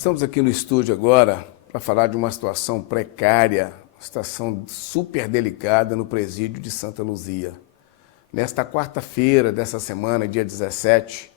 Estamos aqui no estúdio agora para falar de uma situação precária, uma situação super delicada no presídio de Santa Luzia. Nesta quarta-feira dessa semana, dia 17,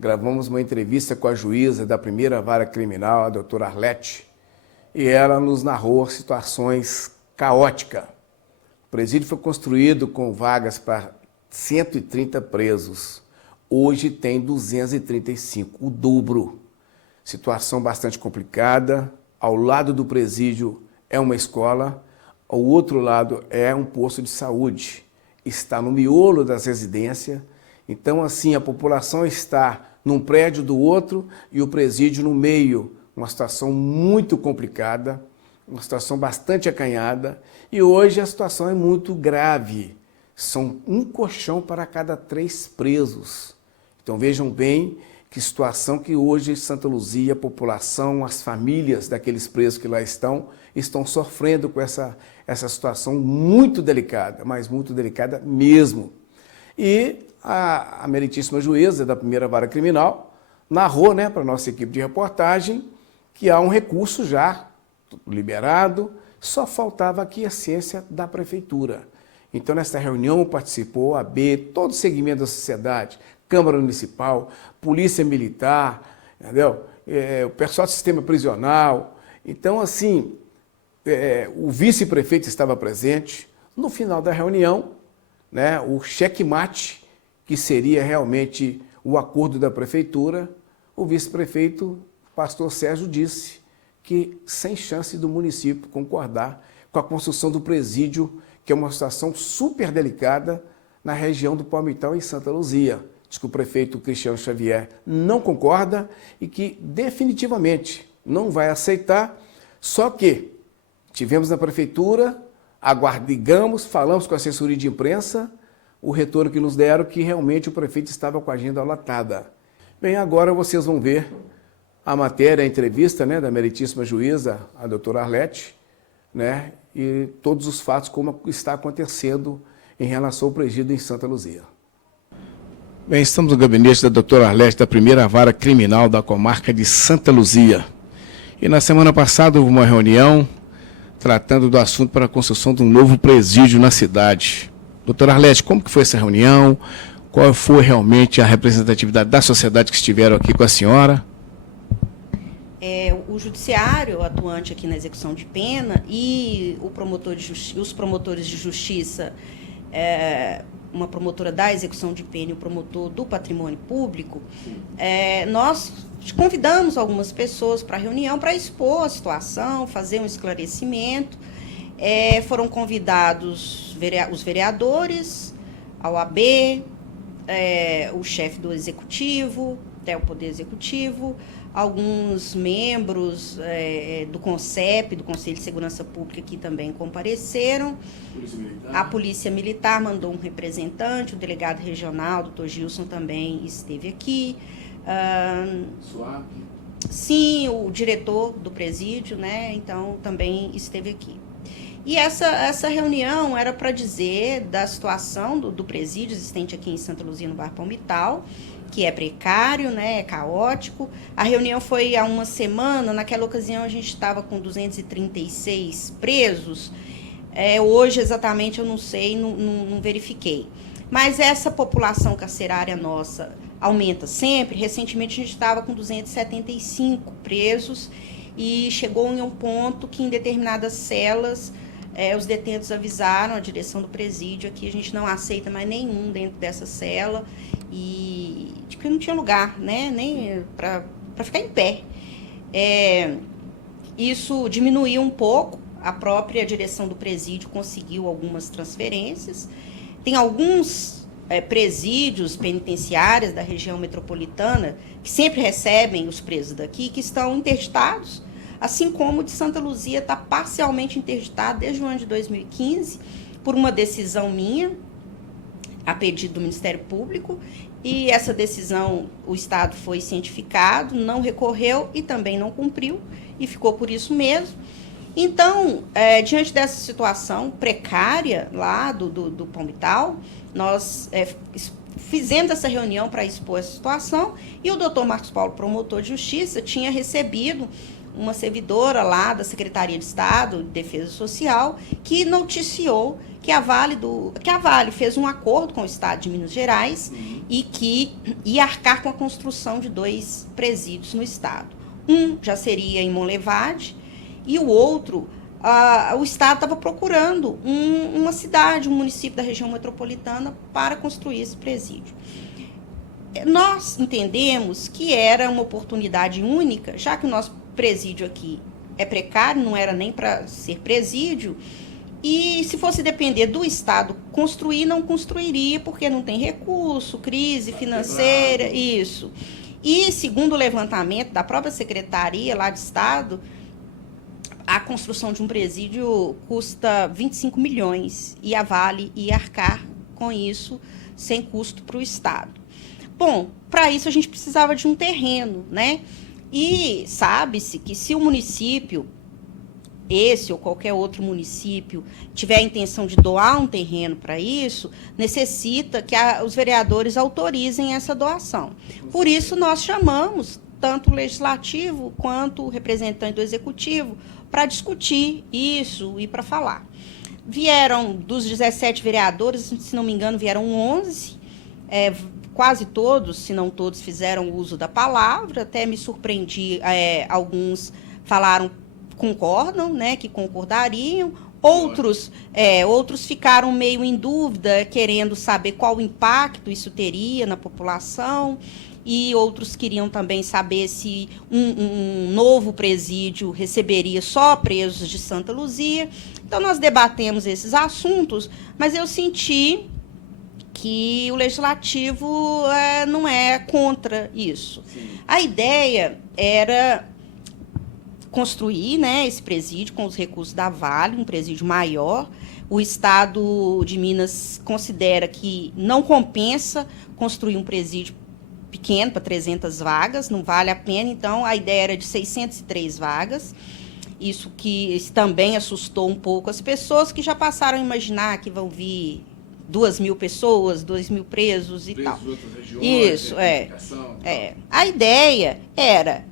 gravamos uma entrevista com a juíza da primeira vara criminal, a doutora Arlete, e ela nos narrou situações caóticas. O presídio foi construído com vagas para 130 presos. Hoje tem 235, o dobro. Situação bastante complicada. Ao lado do presídio é uma escola, ao outro lado é um posto de saúde. Está no miolo das residências. Então, assim, a população está num prédio do outro e o presídio no meio. Uma situação muito complicada, uma situação bastante acanhada. E hoje a situação é muito grave. São um colchão para cada 3 presos. Então, vejam bem que situação que hoje Santa Luzia, a população, as famílias daqueles presos que lá estão sofrendo com essa situação muito delicada, mas muito delicada mesmo. E a meritíssima juíza da primeira vara criminal narrou, para a nossa equipe de reportagem que há um recurso já liberado, só faltava a aquiescência da prefeitura. Então, nesta reunião participou a AB, todo o segmento da sociedade, Câmara Municipal, Polícia Militar, entendeu? O pessoal do sistema prisional. Então, assim, o vice-prefeito estava presente. No final da reunião, o checkmate, que seria realmente o acordo da prefeitura, o vice-prefeito, pastor Sérgio, disse que sem chance do município concordar com a construção do presídio, que é uma situação super delicada na região do Palmital, em Santa Luzia. Diz que o prefeito Cristiano Xavier não concorda e que definitivamente não vai aceitar, só que tivemos na prefeitura, aguardamos, falamos com a assessoria de imprensa, o retorno que nos deram que realmente o prefeito estava com a agenda latada. Bem, agora vocês vão ver a matéria, a entrevista da meritíssima juíza, a doutora Arlete, e todos os fatos como está acontecendo em relação ao presídio em Santa Luzia. Bem, estamos no gabinete da doutora Arlete, da primeira vara criminal da comarca de Santa Luzia. E na semana passada houve uma reunião tratando do assunto para a construção de um novo presídio na cidade. Doutora Arlete, como que foi essa reunião? Qual foi realmente a representatividade da sociedade que estiveram aqui com a senhora? O judiciário atuante aqui na execução de pena e os promotores de justiça, uma promotora da execução de pena e o promotor do patrimônio público, nós convidamos algumas pessoas para a reunião para expor a situação, fazer um esclarecimento. Foram convidados os vereadores, a OAB, o chefe do executivo, até o Poder Executivo, alguns membros do CONCEP, do Conselho de Segurança Pública, que também compareceram. A Polícia Militar mandou um representante, o delegado regional, doutor Gilson, também esteve aqui. SWAP? Sim, o diretor do presídio, então também esteve aqui. E essa reunião era para dizer da situação do presídio existente aqui em Santa Luzia, no bairro Palmital, que é precário, é caótico. A reunião foi há uma semana, naquela ocasião a gente estava com 236 presos. Hoje, exatamente, eu não sei, não verifiquei. Mas essa população carcerária nossa aumenta sempre. Recentemente a gente estava com 275 presos e chegou em um ponto que em determinadas celas os detentos avisaram a direção do presídio que a gente não aceita mais nenhum dentro dessa cela e que não tinha lugar, nem para ficar em pé. Isso diminuiu um pouco, a própria direção do presídio conseguiu algumas transferências. Tem alguns presídios penitenciários da região metropolitana que sempre recebem os presos daqui, que estão interditados, assim como o de Santa Luzia está parcialmente interditado desde o ano de 2015, por uma decisão minha, a pedido do Ministério Público, e essa decisão o Estado foi cientificado, não recorreu e também não cumpriu, e ficou por isso mesmo. Então, diante dessa situação precária lá do Palmital, nós fizemos essa reunião para expor essa situação e o doutor Marcos Paulo, promotor de justiça, tinha recebido uma servidora lá da Secretaria de Estado de Defesa Social que noticiou que a Vale fez um acordo com o Estado de Minas Gerais e que ia arcar com a construção de 2 presídios no Estado. Um já seria em Monlevade e o outro, o Estado estava procurando uma cidade, um município da região metropolitana para construir esse presídio. Nós entendemos que era uma oportunidade única, já que o nosso presídio aqui é precário, não era nem para ser presídio, e se fosse depender do Estado construir, não construiria, porque não tem recurso, crise financeira, isso. E, segundo o levantamento da própria Secretaria lá de Estado, a construção de um presídio custa 25 milhões e a Vale ia arcar com isso sem custo para o Estado. Bom, para isso a gente precisava de um terreno, né? E sabe-se que se o município, esse ou qualquer outro município, tiver a intenção de doar um terreno para isso, necessita que os vereadores autorizem essa doação. Por isso, nós chamamos tanto o Legislativo quanto o representante do Executivo para discutir isso e para falar. Vieram, dos 17 vereadores, se não me engano, vieram 11, quase todos, se não todos, fizeram uso da palavra, até me surpreendi, alguns falaram, concordam, né, que concordariam, outros ficaram meio em dúvida, querendo saber qual o impacto isso teria na população, e outros queriam também saber se um novo presídio receberia só presos de Santa Luzia. Então, nós debatemos esses assuntos, mas eu senti que o Legislativo não é contra isso. Sim. A ideia era construir, né, esse presídio com os recursos da Vale, um presídio maior. O Estado de Minas considera que não compensa construir um presídio pequeno para 300 vagas, não vale a pena. Então, a ideia era de 603 vagas. Isso que também assustou um pouco as pessoas, que já passaram a imaginar que vão vir 2.000 pessoas, 2.000 presos e tal. Outras regiões, isso, A ideia era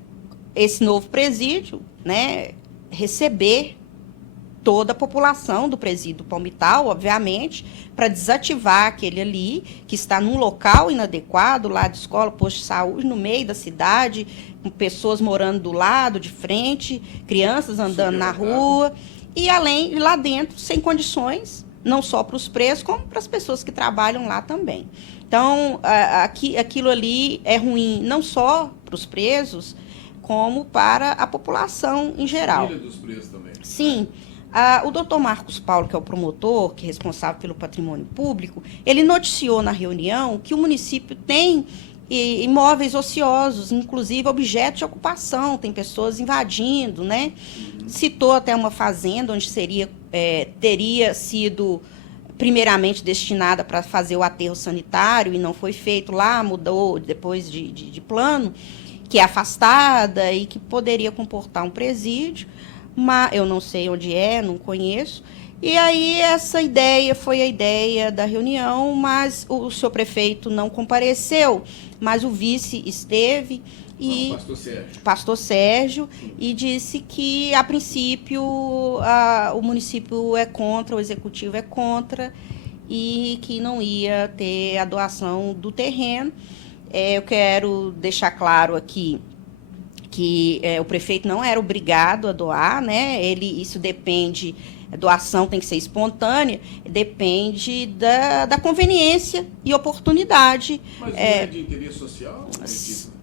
esse novo presídio, né, receber toda a população do presídio Palmital, obviamente, para desativar aquele ali, que está num local inadequado, lá de escola, posto de saúde, no meio da cidade, com pessoas morando do lado, de frente, crianças andando na rua, e além, lá dentro, sem condições, não só para os presos, como para as pessoas que trabalham lá também. Então, aquilo ali é ruim, não só para os presos, como para a população em geral. Família dos presos também. Sim. O doutor Marcos Paulo, que é o promotor, que é responsável pelo patrimônio público, ele noticiou na reunião que o município tem imóveis ociosos, inclusive objetos de ocupação, tem pessoas invadindo, né? Citou até uma fazenda onde teria sido primeiramente destinada para fazer o aterro sanitário e não foi feito lá, mudou depois de plano, que é afastada e que poderia comportar um presídio, mas eu não sei onde não conheço. E aí essa ideia foi a ideia da reunião, mas o senhor prefeito não compareceu, mas o vice esteve, e Pastor Sérgio, e disse que, a princípio, o município é contra, o executivo é contra, e que não ia ter a doação do terreno. Eu quero deixar claro aqui que o prefeito não era obrigado a doar, né? Isso depende, a doação tem que ser espontânea, depende da conveniência e oportunidade. Mas não é de interesse social?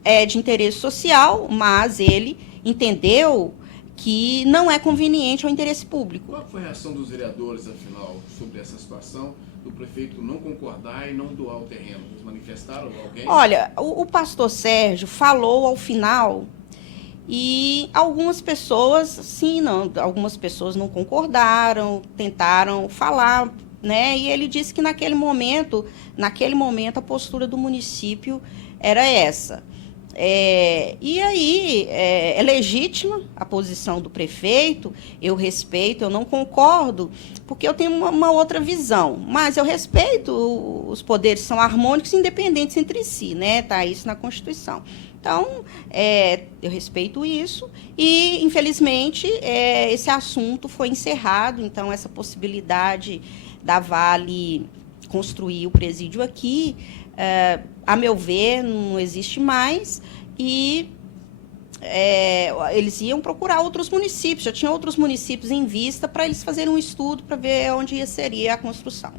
É de interesse social, mas ele entendeu que não é conveniente ao interesse público. Qual foi a reação dos vereadores, afinal, sobre essa situação do prefeito não concordar e não doar o terreno? Eles manifestaram alguém? Olha, o pastor Sérgio falou ao final, e algumas pessoas, algumas pessoas não concordaram, tentaram falar, né? E ele disse que naquele momento a postura do município era essa. E aí é legítima a posição do prefeito, eu respeito, eu não concordo, porque eu tenho uma outra visão, mas eu respeito, os poderes são harmônicos e independentes entre si, né? Está isso na Constituição. Então, eu respeito isso e, infelizmente, esse assunto foi encerrado, então essa possibilidade da Vale construir o presídio aqui, a meu ver, não existe mais, e eles iam procurar outros municípios, já tinha outros municípios em vista para eles fazerem um estudo para ver onde seria a construção.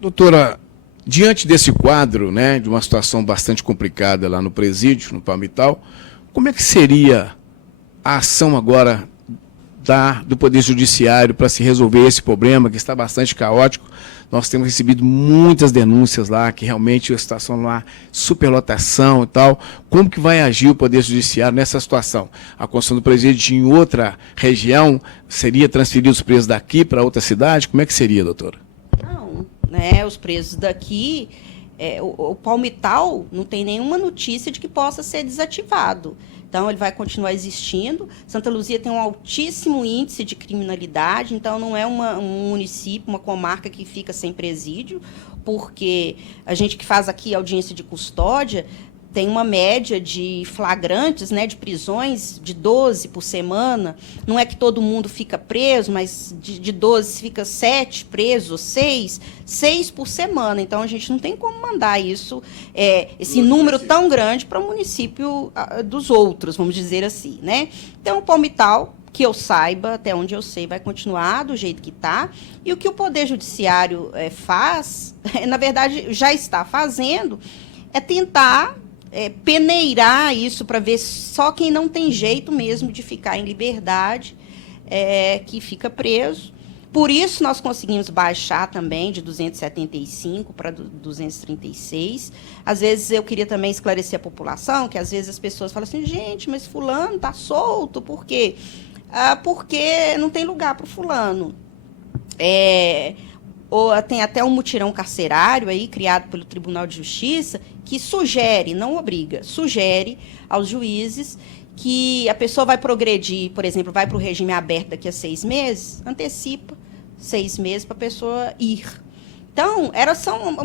Doutora, diante desse quadro, né, de uma situação bastante complicada lá no presídio, no Palmital, como é que seria a ação agora do Poder Judiciário para se resolver esse problema, que está bastante caótico? Nós temos recebido muitas denúncias lá, que realmente a situação lá, superlotação e tal. Como que vai agir o Poder Judiciário nessa situação? A construção do presídio em outra região, seria transferir os presos daqui para outra cidade? Como é que seria, doutora? Não, né, os presos daqui, o Palmital não tem nenhuma notícia de que possa ser desativado. Então, ele vai continuar existindo. Santa Luzia tem um altíssimo índice de criminalidade, então não é um município, uma comarca que fica sem presídio, porque a gente que faz aqui audiência de custódia tem uma média de flagrantes, né, de prisões de 12 por semana. Não é que todo mundo fica preso, mas de 12 fica 7 presos, 6 por semana. Então, a gente não tem como mandar isso, esse número tão grande para o município dos outros, vamos dizer assim, né? Então, o Palmital, que eu saiba, até onde eu sei, vai continuar do jeito que está. E o que o Poder Judiciário faz, na verdade, já está fazendo, é tentar peneirar isso para ver só quem não tem jeito mesmo de ficar em liberdade, que fica preso. Por isso, nós conseguimos baixar também de 275 para 236. Às vezes, eu queria também esclarecer a população, que às vezes as pessoas falam assim, gente, mas fulano está solto, por quê? Porque não tem lugar para o fulano. Tem até um mutirão carcerário aí, criado pelo Tribunal de Justiça, que sugere, não obriga, sugere aos juízes que a pessoa vai progredir, por exemplo, vai para o regime aberto daqui a 6 meses, antecipa 6 meses para a pessoa ir. Então,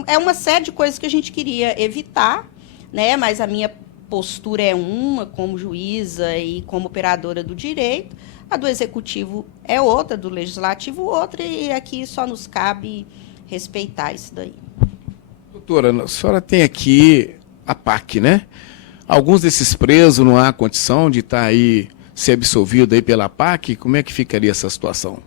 é uma série de coisas que a gente queria evitar, né? Mas a minha postura é uma, como juíza e como operadora do direito, a do Executivo é outra, do Legislativo outra, e aqui só nos cabe respeitar isso daí. Doutora, a senhora tem aqui a PAC, né? Alguns desses presos não há condição de estar aí, ser absolvido aí pela PAC? Como é que ficaria essa situação?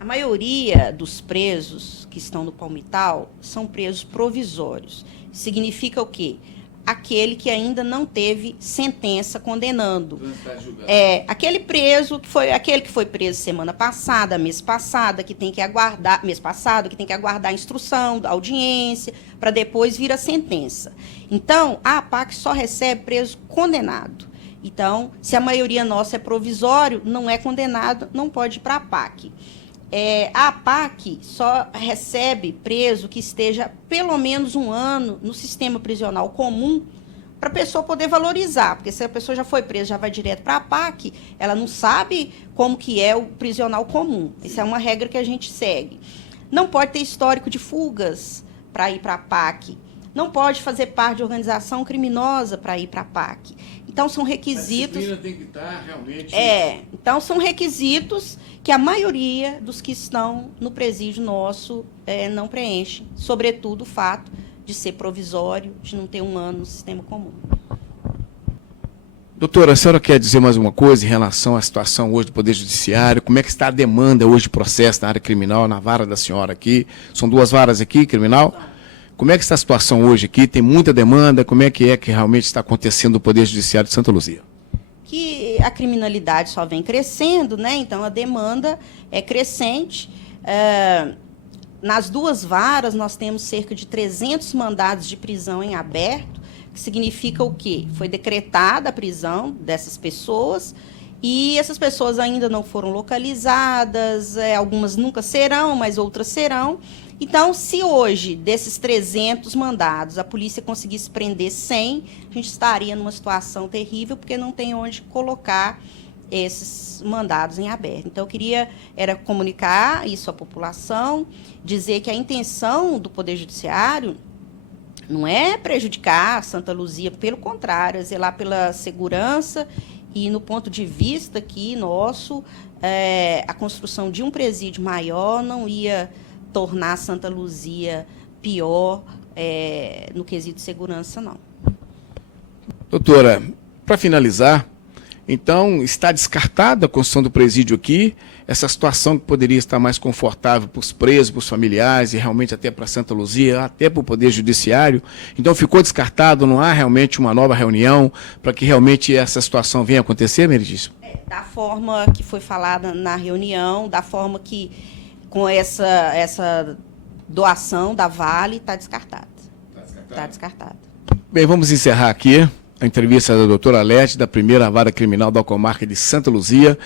A maioria dos presos que estão no Palmital são presos provisórios. Significa o quê? Aquele que ainda não teve sentença condenando. Aquele preso aquele que foi preso semana passada, mês passado, que tem que aguardar a instrução, a audiência, para depois vir a sentença. Então, a APAC só recebe preso condenado. Então, se a maioria nossa é provisório, não é condenado, não pode ir para a APAC. A APAC só recebe preso que esteja pelo menos 1 ano no sistema prisional comum, para a pessoa poder valorizar, porque se a pessoa já foi presa, já vai direto para a APAC, ela não sabe como que é o prisional comum. Isso é uma regra que a gente segue. Não pode ter histórico de fugas para ir para a APAC. Não pode fazer parte de organização criminosa para ir para a APAC. Então, são requisitos... A disciplina tem que estar realmente... Então, são requisitos que a maioria dos que estão no presídio nosso não preenche. Sobretudo o fato de ser provisório, de não ter 1 ano no sistema comum. Doutora, a senhora quer dizer mais uma coisa em relação à situação hoje do Poder Judiciário? Como é que está a demanda hoje de processo na área criminal, na vara da senhora aqui? São 2 varas aqui, criminal? Como é que está a situação hoje aqui? Tem muita demanda? Como é que realmente está acontecendo no Poder Judiciário de Santa Luzia? Que a criminalidade só vem crescendo, né? Então a demanda é crescente. Nas 2 varas, nós temos cerca de 300 mandados de prisão em aberto, que significa o quê? Foi decretada a prisão dessas pessoas e essas pessoas ainda não foram localizadas, algumas nunca serão, mas outras serão. Então, se hoje, desses 300 mandados, a polícia conseguisse prender 100, a gente estaria numa situação terrível, porque não tem onde colocar esses mandados em aberto. Então, eu queria comunicar isso à população, dizer que a intenção do Poder Judiciário não é prejudicar Santa Luzia, pelo contrário, é zelar pela segurança e, no ponto de vista aqui nosso, a construção de um presídio maior não ia tornar Santa Luzia pior no quesito de segurança, não. Doutora, para finalizar, então está descartada a construção do presídio aqui, essa situação que poderia estar mais confortável para os presos, para os familiares e realmente até para Santa Luzia, até para o Poder Judiciário. Então ficou descartado, não há realmente uma nova reunião para que realmente essa situação venha a acontecer, Meridíssimo? Da forma que foi falada na reunião, da forma que com essa doação da Vale, está descartado. Está descartado. Bem, vamos encerrar aqui a entrevista da doutora Lete, da primeira vara criminal da comarca de Santa Luzia.